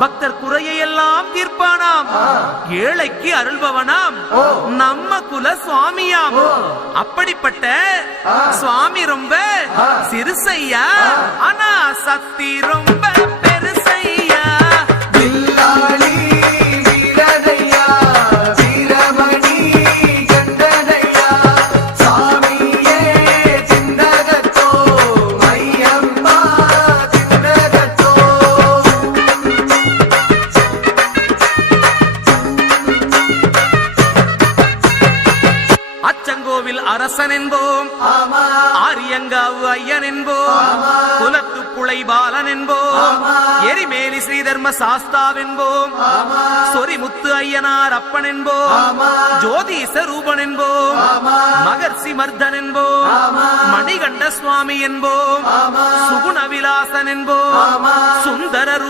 பக்தர் குறையை எல்லாம் தீர்ப்பானாம். ஏழைக்கு அருள்பவனாம். நம்ம குல சுவாமியாம். அப்படிப்பட்ட சுவாமி ரொம்ப சிறுசையா, ஆனா சக்தி ரொம்ப பெருசையா. அச்சங்கோவில் அரசன் என்போம், ஆரியங்காவு ஐயன் என்போம், குலத்து புளை பாலன் என்போம், எரிமேலி ஸ்ரீதர்ம சாஸ்தாவென்போம், சொரிமுத்து ஐயனார் அப்பன் என்போம், ஜோதிச ரூபன் என்போம், மகர்ஷி மர்தன் என்போம், மணிகண்ட சுவாமி என்போம், சுகுண விலாசன் என்போம், சுந்தர